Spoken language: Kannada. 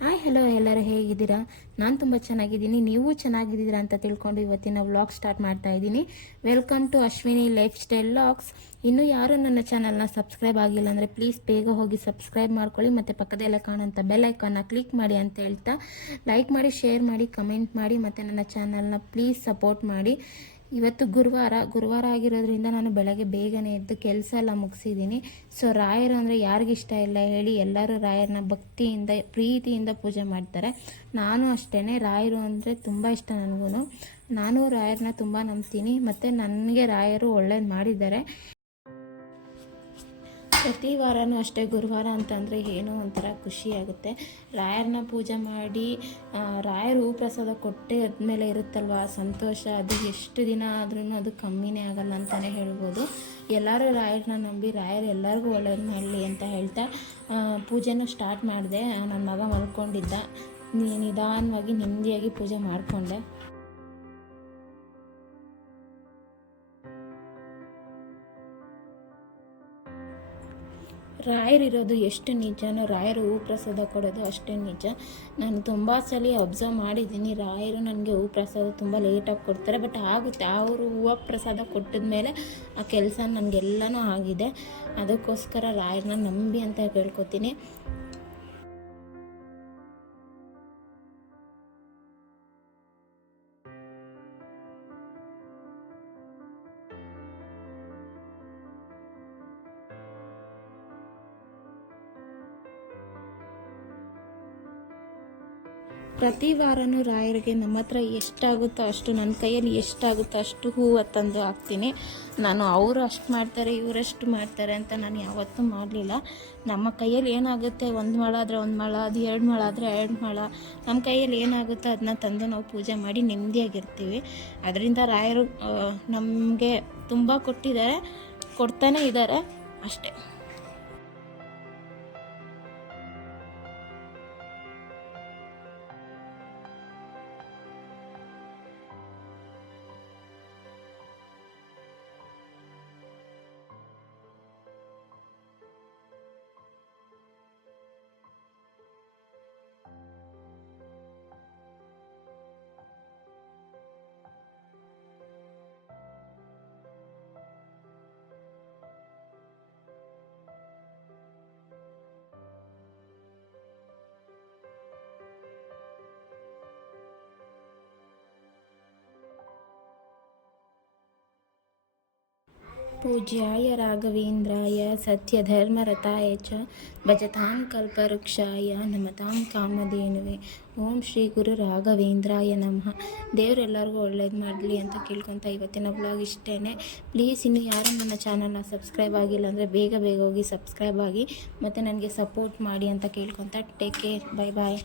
ಹಾಯ್ ಹಲೋ, ಎಲ್ಲರೂ ಹೇಗಿದ್ದೀರಾ? ನಾನು ತುಂಬ ಚೆನ್ನಾಗಿದ್ದೀನಿ. ನೀವು ಚೆನ್ನಾಗಿದ್ದೀರಾ ಅಂತ ತಿಳ್ಕೊಂಡು ಇವತ್ತಿನ ವ್ಲಾಗ್ ಸ್ಟಾರ್ಟ್ ಮಾಡ್ತಾ ಇದ್ದೀನಿ. Welcome to Ashwini lifestyle vlogs. ಇನ್ನೂ ಯಾರು ನನ್ನ ಚಾನಲ್ನ ಸಬ್ಸ್ಕ್ರೈಬ್ ಆಗಿಲ್ಲ ಅಂದರೆ ಪ್ಲೀಸ್ ಬೇಗ ಹೋಗಿ ಸಬ್ಸ್ಕ್ರೈಬ್ ಮಾಡ್ಕೊಳ್ಳಿ ಮತ್ತು ಪಕ್ಕದಲ್ಲೇ ಕಾಣೋಂಥ ಬೆಲ್ ಐಕಾನ್ನ ಕ್ಲಿಕ್ ಮಾಡಿ ಅಂತ ಹೇಳ್ತಾ ಲೈಕ್ ಮಾಡಿ, ಶೇರ್ ಮಾಡಿ, ಕಮೆಂಟ್ ಮಾಡಿ ಮತ್ತು ನನ್ನ ಚಾನಲ್ನ ಪ್ಲೀಸ್ ಸಪೋರ್ಟ್ ಮಾಡಿ. ಇವತ್ತು ಗುರುವಾರ ಆಗಿರೋದ್ರಿಂದ ನಾನು ಬೆಳಗ್ಗೆ ಬೇಗನೆ ಎದ್ದು ಕೆಲಸ ಎಲ್ಲ ಮುಗಿಸಿದ್ದೀನಿ. ಸೊ ರಾಯರು ಅಂದರೆ ಯಾರಿಗಿಷ್ಟ ಇಲ್ಲ ಹೇಳಿ? ಎಲ್ಲರೂ ರಾಯರನ್ನ ಭಕ್ತಿಯಿಂದ ಪ್ರೀತಿಯಿಂದ ಪೂಜೆ ಮಾಡ್ತಾರೆ. ನಾನು ಅಷ್ಟೇ, ರಾಯರು ಅಂದರೆ ತುಂಬ ಇಷ್ಟ ನನಗೂ. ನಾನು ರಾಯರನ್ನ ತುಂಬ ನಂಬ್ತೀನಿ ಮತ್ತು ನನಗೆ ರಾಯರು ಒಳ್ಳೇದು ಮಾಡಿದ್ದಾರೆ. ಪ್ರತಿ ವಾರನೂ ಅಷ್ಟೇ ಗುರುವಾರ ಅಂತಂದರೆ ಏನೋ ಒಂಥರ ಖುಷಿಯಾಗುತ್ತೆ. ರಾಯರನ್ನ ಪೂಜೆ ಮಾಡಿ ರಾಯರು ಹೂ ಪ್ರಸಾದ ಕೊಟ್ಟಾದ್ಮೇಲೆ ಇರುತ್ತಲ್ವ ಸಂತೋಷ, ಅದು ಎಷ್ಟು ದಿನ ಆದ್ರೂ ಅದು ಕಮ್ಮಿನೇ ಆಗಲ್ಲ ಅಂತಲೇ ಹೇಳ್ಬೋದು. ಎಲ್ಲರೂ ರಾಯರನ್ನ ನಂಬಿ ರಾಯರು ಎಲ್ಲರಿಗೂ ಒಳ್ಳೇದು ಮಾಡಲಿ ಅಂತ ಹೇಳ್ತಾ ಪೂಜೆನೂ ಸ್ಟಾರ್ಟ್ ಮಾಡಿದೆ. ನನ್ನ ಮಗ ಮಲ್ಕೊಂಡಿದ್ದ, ನಿಧಾನವಾಗಿ ನೆಮ್ಮದಿಯಾಗಿ ಪೂಜೆ ಮಾಡಿಕೊಂಡೆ. ರಾಯರಿರೋದು ಎಷ್ಟು ನಿಜನೋ ರಾಯರು ಹೂ ಪ್ರಸಾದ ಕೊಡೋದು ಅಷ್ಟೇ ನಿಜ. ನಾನು ತುಂಬ ಸಲ ಅಬ್ಸರ್ವ್ ಮಾಡಿದ್ದೀನಿ, ರಾಯರು ನನಗೆ ಹೂ ಪ್ರಸಾದ ತುಂಬ ಲೇಟಾಗಿ ಕೊಡ್ತಾರೆ. ಬಟ್ ಆಗುತ್ತೆ, ಅವರು ಹೂವು ಪ್ರಸಾದ ಕೊಟ್ಟಿದ ಮೇಲೆ ಆ ಕೆಲಸ ನನಗೆಲ್ಲನೂ ಆಗಿದೆ. ಅದಕ್ಕೋಸ್ಕರ ರಾಯರನ್ನ ನಂಬಿ ಅಂತ ಕೇಳ್ಕೊತೀನಿ. ಪ್ರತಿ ವಾರನೂ ರಾಯರಿಗೆ ನಮ್ಮ ಹತ್ರ ಎಷ್ಟಾಗುತ್ತೋ ಅಷ್ಟು, ನನ್ನ ಕೈಯಲ್ಲಿ ಎಷ್ಟಾಗುತ್ತೋ ಅಷ್ಟು ಹೂವು ತಂದು ಹಾಕ್ತೀನಿ. ನಾನು ಅವರು ಅಷ್ಟು ಮಾಡ್ತಾರೆ, ಇವರಷ್ಟು ಮಾಡ್ತಾರೆ ಅಂತ ನಾನು ಯಾವತ್ತೂ ಮಾಡಲಿಲ್ಲ. ನಮ್ಮ ಕೈಯಲ್ಲಿ ಏನಾಗುತ್ತೆ, 1 ಮೊಳ ಆದರೆ 1 ಮೊಳ, ಅದು 2 ಮೊಳ ಆದರೆ 2 ಮೊಳ, ನಮ್ಮ ಕೈಯಲ್ಲಿ ಏನಾಗುತ್ತೋ ಅದನ್ನ ತಂದು ನಾವು ಪೂಜೆ ಮಾಡಿ ನೆಮ್ಮದಿಯಾಗಿರ್ತೀವಿ. ಅದರಿಂದ ರಾಯರು ನಮಗೆ ತುಂಬ ಕೊಟ್ಟಿದ್ದಾರೆ, ಕೊಡ್ತಾನೇ ಇದ್ದಾರೆ ಅಷ್ಟೇ. पूज्याय राघवेन्द्राय सत्यधर्मरताय च भजतां कल्पवृक्षाय नमतां ಕಾಮಧೇನುವೆ. ಓಂ ಶ್ರೀ ಗುರು ರಾಘವೇಂದ್ರಾಯ ನಮಃ. ದೇವರೆಲ್ಲರಿಗೂ ಒಳ್ಳೇದು ಮಾಡಲಿ ಅಂತ ಕೇಳ್ಕೊತ ಇವತ್ತಿನ ವ್ಲಾಗ್ ಇಷ್ಟೇ. ಪ್ಲೀಸ್ ಇನ್ನು ಯಾರು ನನ್ನ ಚಾನಲ್ನ ಸಬ್ಸ್ಕ್ರೈಬ್ ಆಗಿಲ್ಲ ಅಂದರೆ ಬೇಗ ಹೋಗಿ ಸಬ್ಸ್ಕ್ರೈಬ್ ಆಗಿ ಮತ್ತು ನನಗೆ ಸಪೋರ್ಟ್ ಮಾಡಿ ಅಂತ ಕೇಳ್ಕೊತ ಟೇಕ್ ಕೇರ್. ಬೈ ಬಾಯ್.